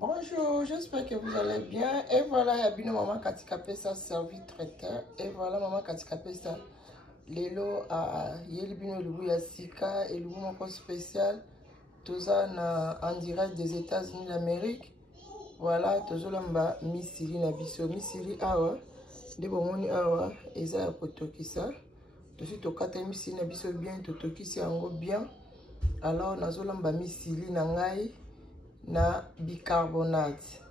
Bonjour, j'espère que vous allez bien. Et voilà, il y a bien maman Katika Pesa servi traiteur. Et voilà, maman Katika Pesa. Lelo a Yelibino Lubu Yasika et Lubu Moko spécial. Tout ça en direct des États-Unis d'Amérique. Voilà, toujours là, Missili Nabiso. Missili Awa. De Bomoni Awa. Eza ya Potokisa. Tout de suite, au Kata Missili Nabiso bien. Totokisi Ango bien. Alors, Nazolamba Missili Nangai. Na bicarbonate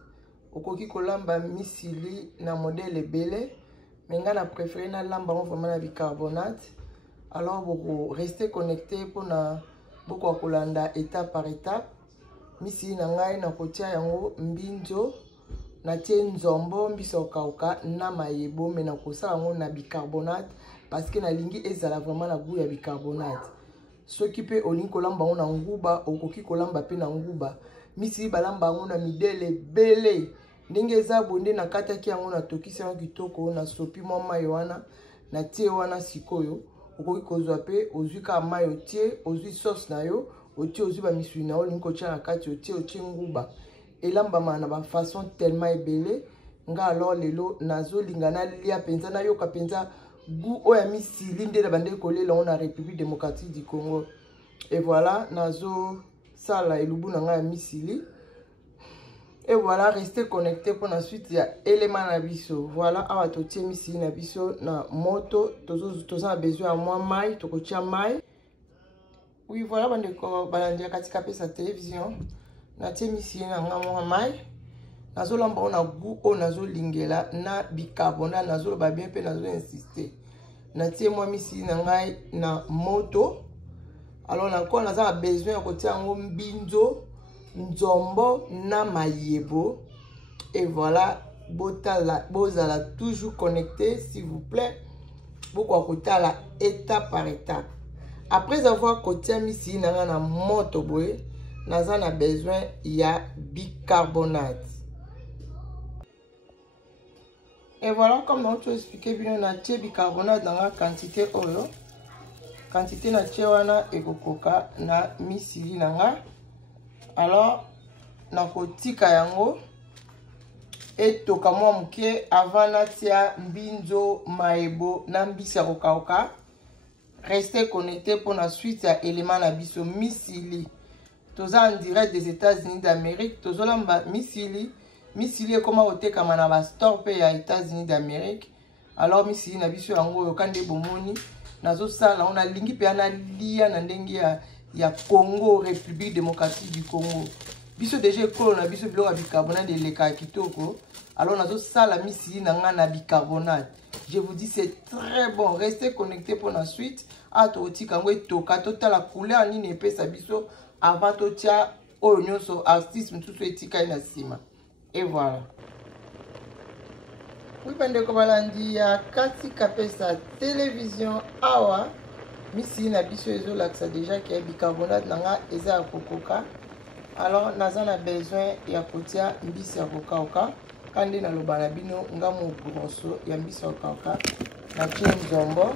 okoki kolamba misili na modèle belé mais nga na préféré na lamba vraiment na bicarbonate. Alors vous restez connecté pour na boko kolanda étape par étape. Misili na ngai na kotia yango mbinzo na tie nzombo mbiso kauka na mayebo mais na kosala yango na bicarbonate parce que na lingi ezala vraiment na goût ya bicarbonate. Soki pe olingi kolamba ngo na nguba okoki kolamba pe na nguba. Misi balamba ngo na midele bele ndenge eza bonde na kataki yango na tokisi yango kitoko na sopi mwa mayo wana na tie wana sikoyo okoki kozwa pe ozwi ka mayo tie ozwi sauce na yo otie ozwi ba misui na yo lingi kotia na kati otie nguba elambama na ba façon tellement ebele nga alors lelo nazolinga na lia penza na yoka penza goût oya misili nde na bande kolela on na République démocratique du Congo. Et voilà nazo sala elubu na nga misili. Et voilà, restez connectés pour la suite. Il y a élément na biso. Voilà, awa totie misili na biso na moto. Tozo a besoin à moi maille, tokotia maille. Oui, voilà, bandeko balandia katika pesa télévision. Na tie misili na nga moi maille. Nazo lamba on a goût o nazo lingela na bicarbonate nazo ba bien pe nazo insister. Na tie moi misili na ngai na moto. Alors encore on a besoin de côté en mbinzo, nzombo na mayebo. Et voilà, bozala toujours connecté s'il vous plaît. Beaucoup côté la étape par étape. Après avoir côté ici na moto boy, naza na besoin ya bicarbonate. Et voilà comme on te expliqué bien na bicarbonate dans la quantité oyo. Quantité na wana ekokoka na misili nanga. Alors na kotika yango etoka mwa muke avant na tia mbinzo maebo na mbisa kokauka. Restez connectés pour la suite ya élément na biso misili. Toza en direct des États-Unis d'Amérique. Tozolamba misili. Misili e koma oteka na ba store pe ya États-Unis d'Amérique. Alors misili na biso yango yokande bomoni. Nazo sala on a lingi pe ana lia na ndenge ya Congo, République démocratique du Congo. Biso déjà ko na biso bilo bicarbonate de leka kitoko. Alors nazo sala misili na nga na bicarbonate. Je vous dis c'est très bon. Restez connectés pour la suite. Ato otika ngo etoka total la couleur ni ne pesa biso avant to tia oyo so artiste mtusu etika ina sima. Et voilà. Oui, bandeko balandi ya Katika Pesa télévision awa misi na biso ezo laksa déjà qu'il y a bicarbonate nanga eza ya kokoka. Alors naza na besoin ya kotia mbisi ya kokauka kande na lobala bino ngamu broso ya mbisi ya kokauka na tie nzombo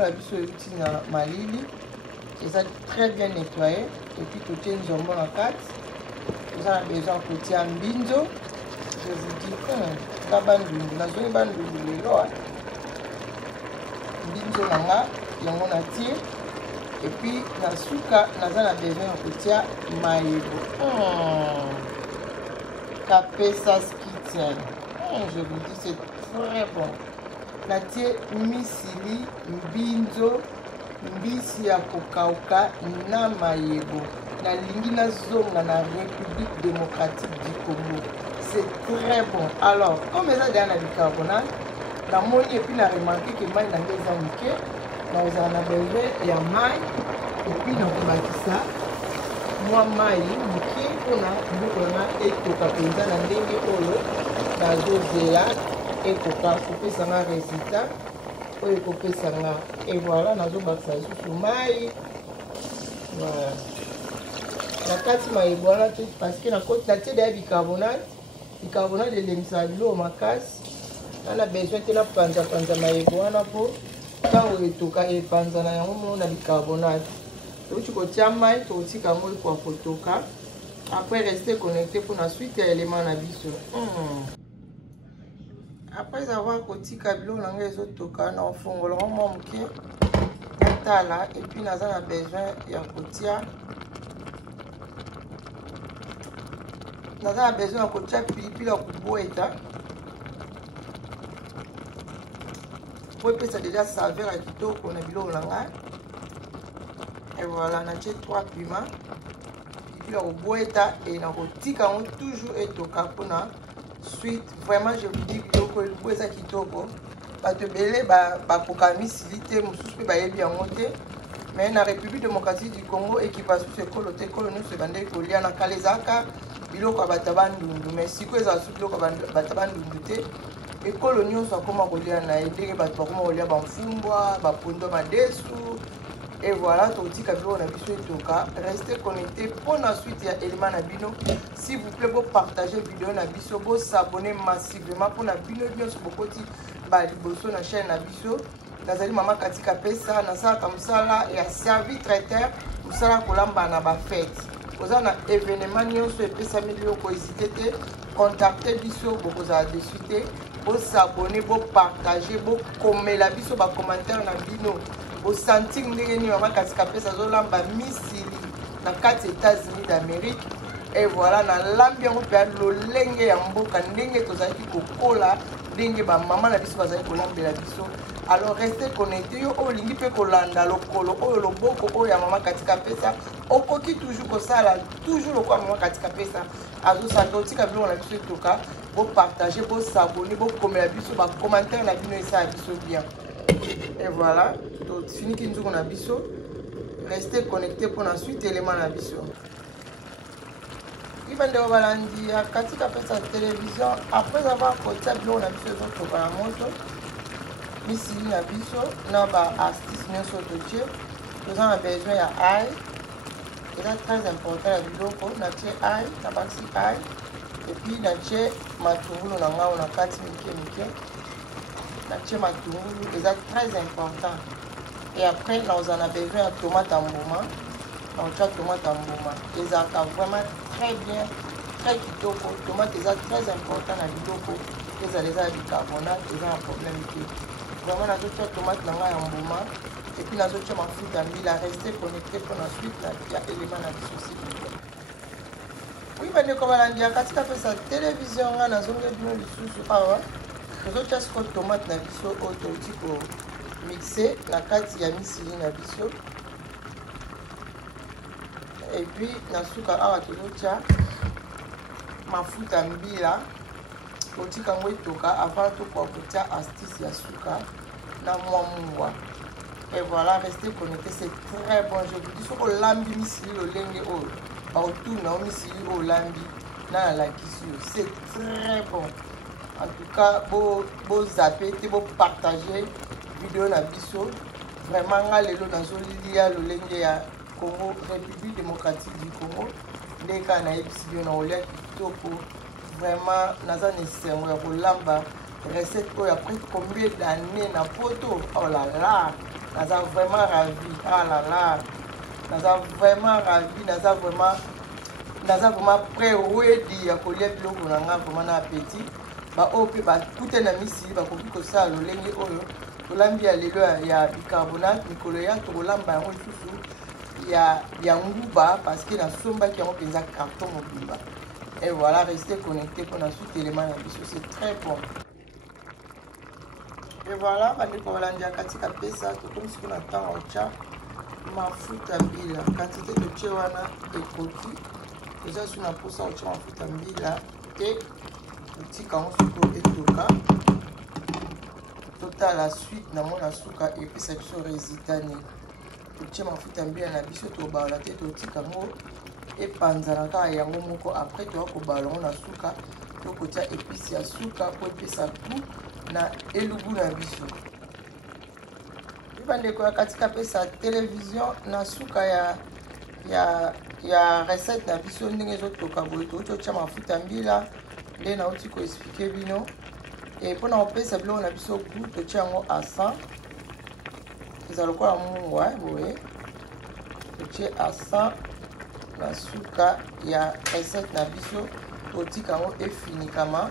la biso euti na malili eza très bien nettoyé et puis totie nzombo na kati. Nous avons besoin de kotia mbinzo. Je vous dis la bandundu na zoni bandundu lelo mbinzo nanga yango na tie et puis na suka naza na besoin ya kotia mayebo Kapesa Kitchen. Je vous dis c'est très bon. Na tie misili mbinzo mbisi ya kokauka na mayebo na lingi na zonga na République démocratique du Congo. C'est très bon. Alors, comme ça déjà na bicarbonate, la moni et puis la remarqué que maille na des amike, nous en avons besoin il y a maille et puis donc on va ça. Moi maille muki on a beaucoup et toka penza na ndenge olo na zozela et toka couper ça na résultat ou couper ça na et voilà nazo baksa sous maille. Voilà. La kati maille voilà tout parce que la côte la tête de bicarbonate. Bicarbonate de l'emsalo au makas. On a besoin de la panza maïbo wana po quand on etoka e panza na yango na bicarbonate. To tu kotia mai to tika ngo kwa kotoka Après, restez connecté pour la suite et élément nabiso. Après avoir côté kabilo nanga ezotoka na ofongolo mo mke tala et puis naza na besoin ya kotia naza na besoin ya kotia pilipili ya kuboeta po epesa déjà saveur ya kitoko na biloko nanga. Et voilà, na tie 3 piments pilipili ya kuboeta et na kotika yango toujours etoka mpona suite. Vraiment je vous dis biloko eloko eza kitoko bato ebele bakoka misili te mosusu mpe bayebi yango te. Mais na République démocratique du Congo ekipasusu ekolo te ekolo nyonso ebandeki kolia na kala ezalaka biloko ya bato bandundu. Mais sikoyo ezala su biloko ya bato bandundu te ekolo nyonso akoma kolia na ye ndenge bato bakoma kolia bamfumbwa bapondo madesu. Et voilà, totika biloko na biso etoka. Restez connecté pour la suite ya élément na bino. S'il vous plaît, vous partagez vidéo na biso, vous s'abonnez massivement pour na bino nyonso bokoti ba liboso na chaîne na biso. Nazali mama katika pesa nasala kamsala ya servi traiteur musala kolamba na ba fête. Oza na événement nyonso epesa milio ko hésiter te contacter biso bokoza dessus te. Vous s'abonnez, vous partagez, vous komela biso ba commentaire na bino. Au sentir ndenge ni mama katika pesa zolamba misili na kati États-Unis d'Amérique. Et voilà na lambi yango pe lolenge ya mboka ndenge tozali kokola ndenge ba mama na biso bazali kolambela biso. Alors restez connectés yo olingi pe kolanda lokolo oyo loboko oyo ya mama katika pesa okoki toujours kosala toujours lokwa mama katika pesa azo sala otika biloko na biso etoka bo partager bo s'abonner bo komela biso ba commentaire na bino esa biso bien. Et voilà, tout fini qui nous a biso. Restez connectés pour la suite élément na biso. Ibande obalandi ya katika pesa télévision après avoir côté biloko na biso zo toka moto. Misili na biso na ba astuce nyonso totie. Nous avons besoin ya ail. C'est très important la biloko na tie ail, na basi ail. Et puis na tie matungulu na ngao na kati mike. Na tie matungulu, c'est très important. Et après, nous en avons besoin de tomates en mbuma. Donc, tomate en mbuma. Ils sont vraiment très bien, très kitoko. Tomates, c'est très important dans le kitoko. Ils ont des bicarbonate, ils ont un problème. Vraiment, nous avons tomates en mbuma. Et puis, nous avons ma fruit en mille. Restez connectés pour la suite. Il y a éléments dans le souci. Oui, mais nous avons fait sa télévision. Nous avons fait le sous-sous. Nous avons fait tomate na biso autotiko mixé na kati ya misili na biso. Et puis na suka awa tozotia mafuta mbila otika ngo etoka avant tokwa kotia astuce ya suka na mwa. Et voilà, restez connectés, c'est très bon. Je vous dis que lambi misili lolenge oyo autour na misili o lambi na la kisu, c'est très bon. En tout cas, vous zappez, vous partagez vidéo na biso. Vraiment, lelo nazolia lolenge ya Congo, République démocratique du Congo. Ndeka na ebisibio na olia kitoko. Vraiment, naza nesengo ya kolamba recette oyo après combien d'années na photo. Oh là là, naza vraiment ravi. Ah là là, naza vraiment ravi, naza vraiment prêt ready ya kolia biloko na nga vraiment na appétit. Ba ope ba kute na misili ba koki kosala lolenge oyo tolambi ya lelo ya bicarbonate mikolo ya tolamba yango lisusu ya nguba parce que na somba ki yango penza carton mobimba. Et voilà, restez connectés pour la suite élément na biso, c'est très bon. Et voilà, bande ko balandi katika pesa tokomi siku na temps ocha mafuta mbila quantité de tie wana ekoti déjà sur na posa ocha mafuta mbila et otika ngo soko etoka total la suite na mona suka epesa biso résultat ni totia mafuta mbila na biso tobala te totika ngo epanzana kaka yango moko après toya kobala ngo na suka tokotia episi ya suka po epesa goût na elubu na biso. Ibandeko ya katika pesa télévision na suka ya recette na biso ndenge ezotoka boye totia mafuta mbila nde nauti koexplike bino. Et mpona kopesa biloko na biso goût totia yango à 100 eza lokola mungwa boye totie à 100 na suka ya recette na biso totika yango efinikama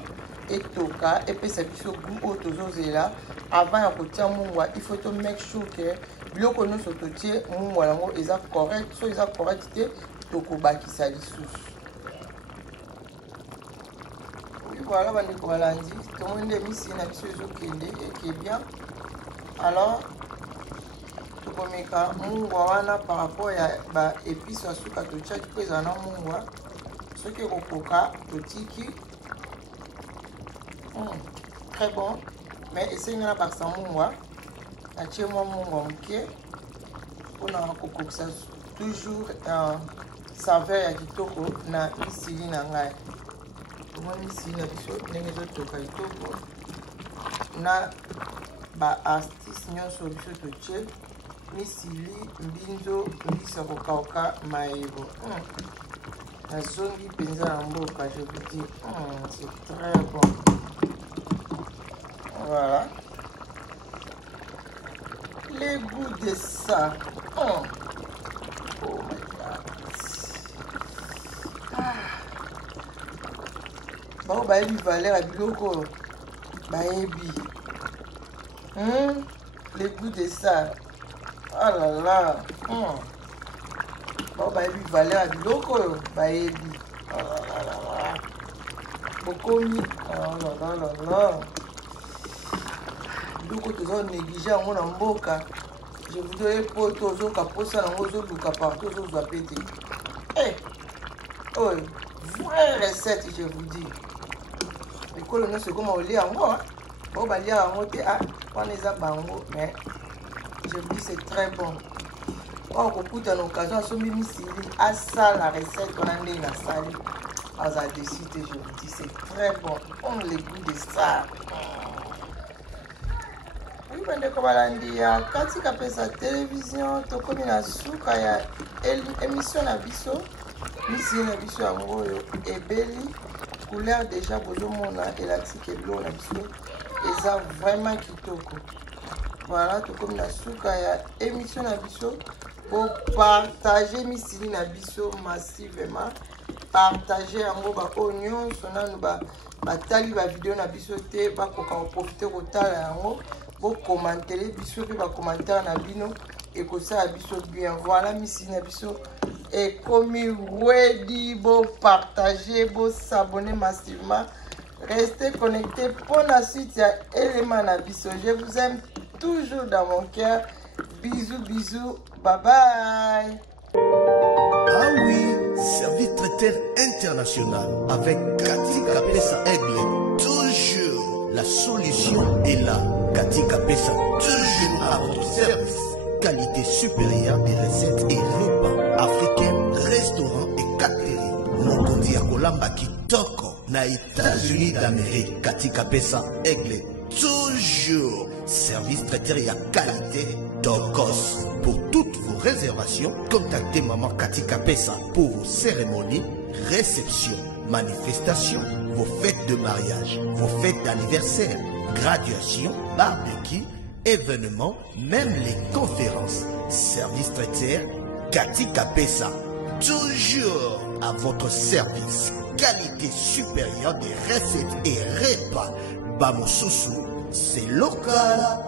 etoka epesa biso goût oyo tozozela avant ya kotia mungwa il faut to make sure que biloko nyonso totie mungwa yango eza correct so eza correct te tokobakisa lisusu. Voilà bandeko balandi tomoni nde misili na biso ezokende eke bien. Alors tokomeka mungwa wana par rapport ya baépice ya suka totiaki mpo ezala na mungwa soki ekokoka totiki très bon mais esengi na bakisa mungwa natie mwa mungwa moke mpona kokokisa toujours saveur ya kitoko na misili na ngai. Tomoni misili na biso ndenge ezotoka kitoko na baastuce nyonso biso totie misili mbinzo mbisi ya kokauka mayebo. Nazongi mpenza na mboka, je vous dis c'est très bon. Voilà les goûts de ça. Oh my god. Bao bayebi valeur ya biloko bayebi. Les goûts de ça. Oh là là. Bao bayebi valeur ya biloko bayebi. Oh là là là. Bokomi. Oh là là là là. Biloko tozo négliger yango na mboka. Je vous donne pour tozo kaposa nango zoluka partout tozozwa pete. Oh, vraie recette je vous dis. Ekolo nyonso ekoma olia yango bao balia yango te wana eza bango mais je vous dis c'est très bon. Oh kokuta na occasion asombi misili asala recette wana ndenge nasali aza dessus te je vous dis c'est très bon. On les goûts de ça. Bandeko balandi ya katika pesa télévision tokomi na suka ya émission na biso misili na biso yango oyo ebeli couleur déjà bozomona elatiki ebilo na biso eza vraiment kitoko. Voilà tokomi na suka ya émission na biso bopartage misili na biso massivement partage yango baoyo nyonso nanu batali bavideo na biso te bakoka koprofite kotala yango commenter biso pe ba commentaire na bino et que ça biso bien. Voilà misili na biso et comme ready bo partager bo s'abonner massivement restez connectés pour la suite ya élément na biso. Je vous aime toujours dans mon cœur. Bisous bisous, bye bye. Ah oui, service traiteur international avec Katika Pesa Aigle. Toujours la solution est là. Katika Pesa, toujours à votre service. Qualité supérieure des recettes et repas africains, restaurants et catering. Mokondi ya kolamba kitoko na États-Unis d'Amérique. Katika Pesa Aigle. Toujours service traiteur et à qualité d'Ocos. Pour toutes vos réservations, contactez Maman Katika Pesa pour vos cérémonies, réceptions, manifestations, vos fêtes de mariage, vos fêtes d'anniversaire, graduation, barbecue, événements, même les conférences. Service traiteur Katika Pesa. Toujours à votre service. Qualité supérieure des recettes et repas. Bamosusu, c'est local.